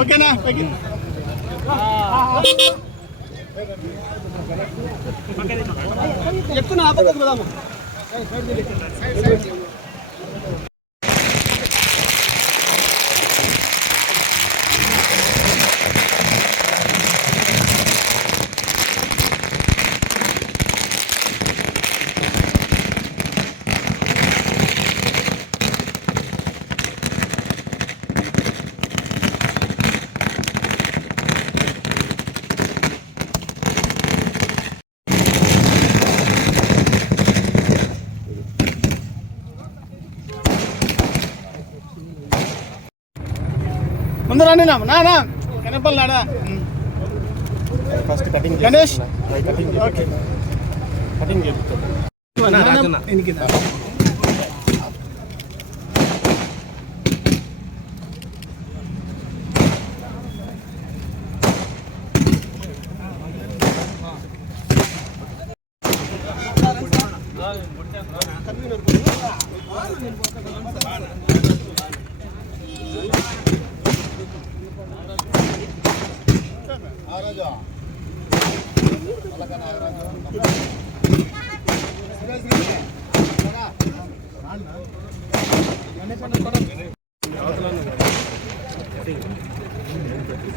ఓకేనా? పైకి ఎక్కువ నా పక్కకు పోదాము ముందు రండి నా నా నా కనపల్ నాడా first cutting Ganesh cutting okay cutting చేస్తాం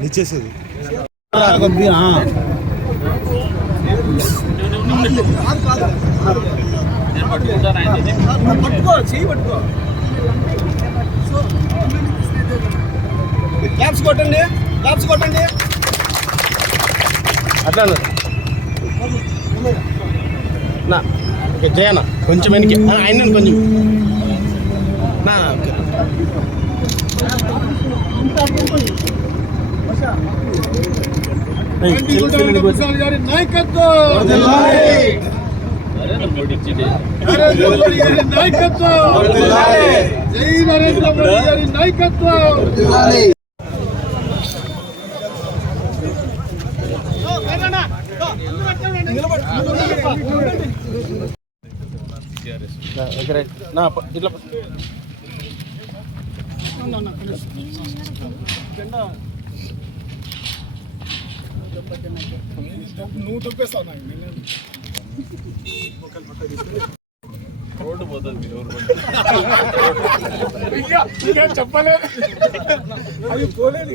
నిచ్చేసేది పట్టుకో చెయ్యి పట్టుకో క్లాప్స్ కొట్టండి. క్లాప్స్ కొట్టండి. అట్లా నా ఓకే జయన్న కొంచెం వెనక్కి. ఆయన కొంచెం. నా ఓకే. నాయకత్వం. జై నరేంద్ర మోడీ గారి నాయకత్వం ఓకే రైట్ నా ప- ఇట్లా ప- నువ్వు తొప్పేస్తావు నాకు ఇంకేం చెప్పలేదు. అది పోలేదు.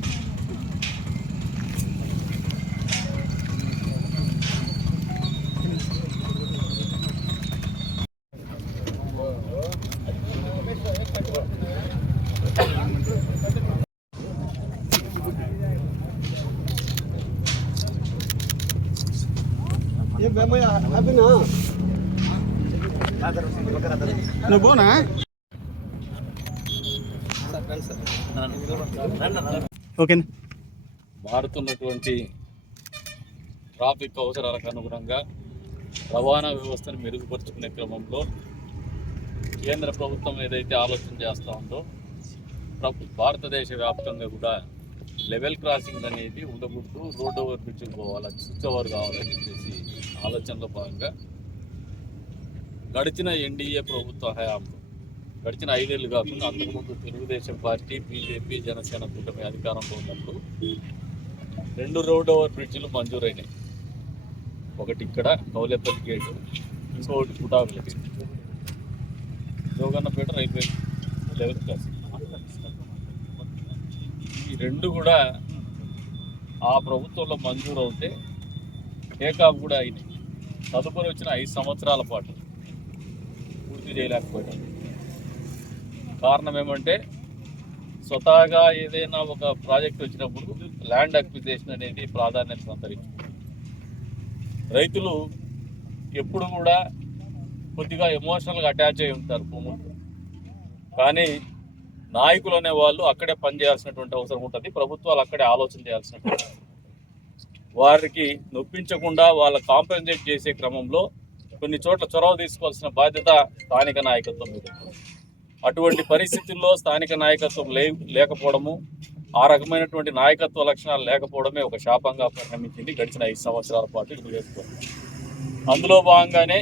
నువ్వు పోనా? ఓకే మారుతున్నటువంటి ట్రాఫిక్ అవసరాలకు అనుగుణంగా రవాణా వ్యవస్థను మెరుగుపరుచుకునే క్రమంలో కేంద్ర ప్రభుత్వం ఏదైతే ఆలోచన చేస్తూ ఉందో ప్రభు భారతదేశ వ్యాప్తంగా కూడా లెవెల్ క్రాసింగ్ అనేది ఉండకూడదు రోడ్ ఓవర్ బ్రిడ్జ్ పోవాలి స్విచ్ ఓవర్ కావాలని చెప్పేసి ఆలోచనలో భాగంగా గడిచిన ఎన్డీఏ ప్రభుత్వ హయాంలో గడిచిన ఐదేళ్ళు కాకుండా అంతకుముందు తెలుగుదేశం పార్టీ బీజేపీ జనసేన కూటమి అధికారంలో ఉన్నప్పుడు రెండు రోడ్ ఓవర్ బ్రిడ్జిలు మంజూరైనాయి. ఒకటి ఇక్కడ కౌలేపల్లి గేటు ఇంకొకటి Gudakula gate. Jogannapet railway level cross ఈ రెండు కూడా ఆ ప్రభుత్వంలో మంజూరు అవుతే టేకాఫ్ కూడా అయినాయి. తదుపరి వచ్చిన ఐదు సంవత్సరాల పాటు పూర్తి చేయలేకపోయాం. కారణం ఏమంటే స్వతహాగా ఏదైనా ఒక ప్రాజెక్ట్ వచ్చినప్పుడు ల్యాండ్ అక్విజేషన్ అనేది ప్రాధాన్యత సంతరించుకుంది. రైతులు ఎప్పుడు కూడా కొద్దిగా ఎమోషనల్గా అటాచ్ అయి ఉంటారు భూములతో. కానీ నాయకులు అనే వాళ్ళు అక్కడే పనిచేయాల్సినటువంటి అవసరం ఉంటుంది ప్రభుత్వాలు అక్కడే ఆలోచన చేయాల్సినటువంటి వారికి నొప్పించకుండా వాళ్ళ కాంపెన్సేట్ చేసే క్రమంలో కొన్ని చోట్ల చొరవ తీసుకోవాల్సిన బాధ్యత స్థానిక నాయకత్వం మీద అటువంటి పరిస్థితుల్లో స్థానిక నాయకత్వం లే లేకపోవడము ఆ రకమైనటువంటి నాయకత్వ లక్షణాలు లేకపోవడమే ఒక శాపంగా పరిణమించింది గడిచిన ఐదు సంవత్సరాల పాటు ఇది వేసుకుంది అందులో భాగంగానే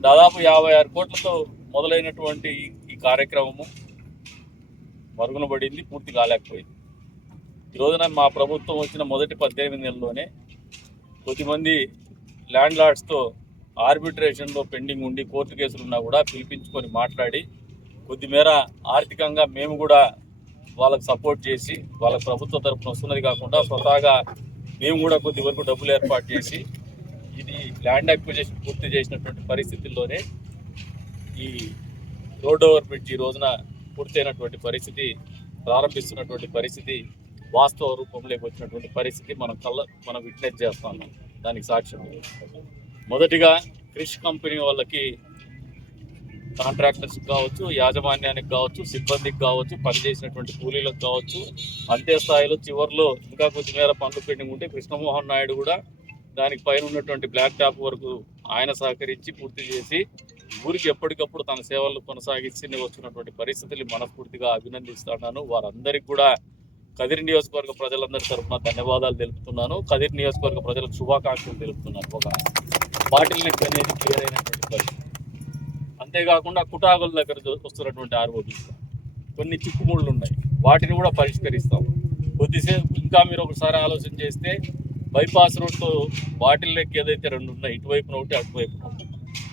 దాదాపు యాభై ఆరు కోట్లతో మొదలైనటువంటి ఈ- ఈ కార్యక్రమము మరుగున పడింది పూర్తి కాలేకపోయింది. ఈ రోజున మా ప్రభుత్వం వచ్చిన మొదటి పద్దెనిమిది నెలల్లోనే కొద్దిమంది ల్యాండ్ లార్డ్స్తో ఆర్బిట్రేషన్లో పెండింగ్ ఉండి కోర్టు కేసులు ఉన్నా కూడా పిలిపించుకొని మాట్లాడి కొద్దిమేర ఆర్థికంగా మేము కూడా వాళ్ళకు సపోర్ట్ చేసి వాళ్ళ ప్రభుత్వ తరఫున వస్తున్నది కాకుండా స్వతహాగా మేము కూడా కొద్ది వరకు డబ్బులు ఏర్పాటు చేసి ఇది ల్యాండ్ అక్విజిషన్ పూర్తి చేసినటువంటి పరిస్థితుల్లోనే ఈ రోడ్ ఓవర్ బ్రిడ్జ్ ఈ రోజున పూర్తయినటువంటి పరిస్థితి ప్రారంభిస్తున్నటువంటి పరిస్థితి. వాస్తవ రూపంలోకి వచ్చినటువంటి పరిస్థితి మనం కళ్ళ మనం విట్నెస్ చేస్తాం దానికి సాక్ష్యం మొదటిగా క్రిష్ కంపెనీ వాళ్ళకి కాంట్రాక్టర్స్ కావచ్చు యాజమాన్యానికి కావచ్చు సిబ్బందికి కావచ్చు పనిచేసినటువంటి కూలీలకు కావచ్చు అంతే స్థాయిలో చివరిలో ఇంకా కొద్దిమేర పనులు పెండింగ్ ఉంటే కృష్ణమోహన్ నాయుడు కూడా దానికి పైన ఉన్నటువంటి బ్లాక్ టాప్ వరకు ఆయన సహకరించి పూర్తి చేసి ఊరికి ఎప్పటికప్పుడు తన సేవలు కొనసాగిస్తూనే వస్తున్నటువంటి పరిస్థితులు మనస్ఫూర్తిగా అభినందిస్తున్నాను వారందరికీ కూడా కదిరి నియోజకవర్గ ప్రజలందరి తరఫున ధన్యవాదాలు తెలుపుతున్నాను. కదిరి నియోజకవర్గ ప్రజలకు శుభాకాంక్షలు తెలుపుతున్నాను ఒక బాటిల్ నెక్ అనేది క్లియర్ అయినటువంటి పరిస్థితి. అంతేకాకుండా కుటాకుల దగ్గర వస్తున్నటువంటి ఆర్ఓబీస్ కొన్ని చిక్కుముళ్ళు ఉన్నాయి. వాటిని కూడా పరిష్కరిస్తాం. కొద్దిసేపు ఇంకా మీరు ఒకసారి ఆలోచన చేస్తే బైపాస్ రోడ్లో బాటిల్ నెక్ ఏదైతే రెండు ఉన్నాయి ఇటువైపున ఒకటి అటువైపున ఒకటి.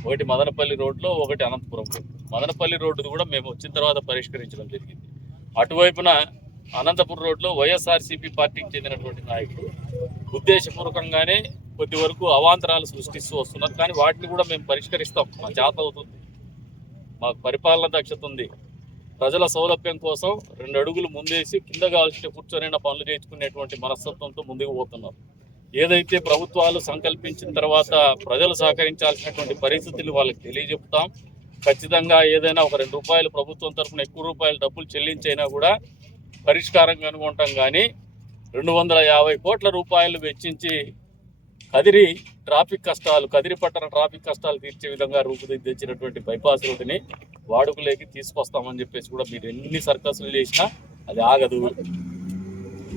ఒకటి మదనపల్లి రోడ్లో ఒకటి అనంతపురం రోడ్డు. మదనపల్లి రోడ్డు కూడా మేము వచ్చిన తర్వాత పరిష్కరించడం జరిగింది. అటువైపున అనంతపురం రోడ్లో వైఎస్ఆర్సీపీ పార్టీకి చెందినటువంటి నాయకులు ఉద్దేశపూర్వకంగానే కొద్ది వరకు అవాంతరాలు సృష్టిస్తూ వస్తున్నారు. కానీ వాటిని కూడా మేము పరిష్కరిస్తాం. మా చేత అవుతుంది. మాకు పరిపాలన దక్షత ఉంది. ప్రజల సౌలభ్యం కోసం రెండు అడుగులు ముందేసి కింద కాల్చి కూర్చొని పనులు చేయించుకునేటువంటి మనస్తత్వంతో ముందుకు పోతున్నారు. ఏదైతే ప్రభుత్వాలు సంకల్పించిన తర్వాత ప్రజలు సహకరించాల్సినటువంటి పరిస్థితులు వాళ్ళకి తెలియజెప్తాం. ఖచ్చితంగా ఏదైనా ఒక రెండు రూపాయలు ప్రభుత్వం తరఫున ఎక్కువ రూపాయలు డబ్బులు చెల్లించైనా కూడా పరిష్కారం కనుగొంటాం కానీ రెండు వందల యాభై కోట్ల రూపాయలు వెచ్చించి కదిరి ట్రాఫిక్ కష్టాలు కదిరి పట్టణ ట్రాఫిక్ కష్టాలు తీర్చే విధంగా రూపుదిద్దించినటువంటి బైపాస్ రోడ్డుని వాడుకలోకి తీసుకొస్తామని చెప్పేసి కూడా మీరు ఎన్ని సర్కస్లు చేసినా అది ఆగదు.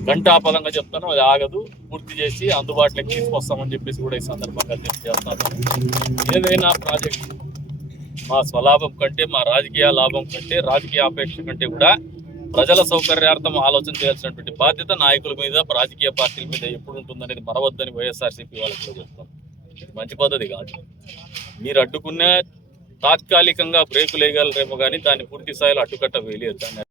గంటాపదంగా చెప్తాను అది ఆగదు. పూర్తి చేసి అందుబాటులోకి తీసుకొస్తామని చెప్పేసి కూడా ఈ సందర్భంగా తెలియజేస్తాను. ఏదైనా ప్రాజెక్ట్ మా స్వలాభం కంటే మా రాజకీయ లాభం కంటే రాజకీయ అపేక్ష కంటే కూడా ప్రజల సౌకర్యార్థం ఆలోచన చేయాల్సినటువంటి బాధ్యత నాయకుల మీద రాజకీయ పార్టీల మీద ఎప్పుడు ఉంటుందనేది మరవద్దని వైఎస్ఆర్సీపీ వాళ్ళకి కూడా చెప్తాం మంచి పద్ధతి కాదు. మీరు అడ్డుకున్న తాత్కాలికంగా బ్రేకులు వేయగలరేమో కానీ దాన్ని పూర్తి స్థాయిలో అడ్డుకట్ట వేయలేదు దాన్ని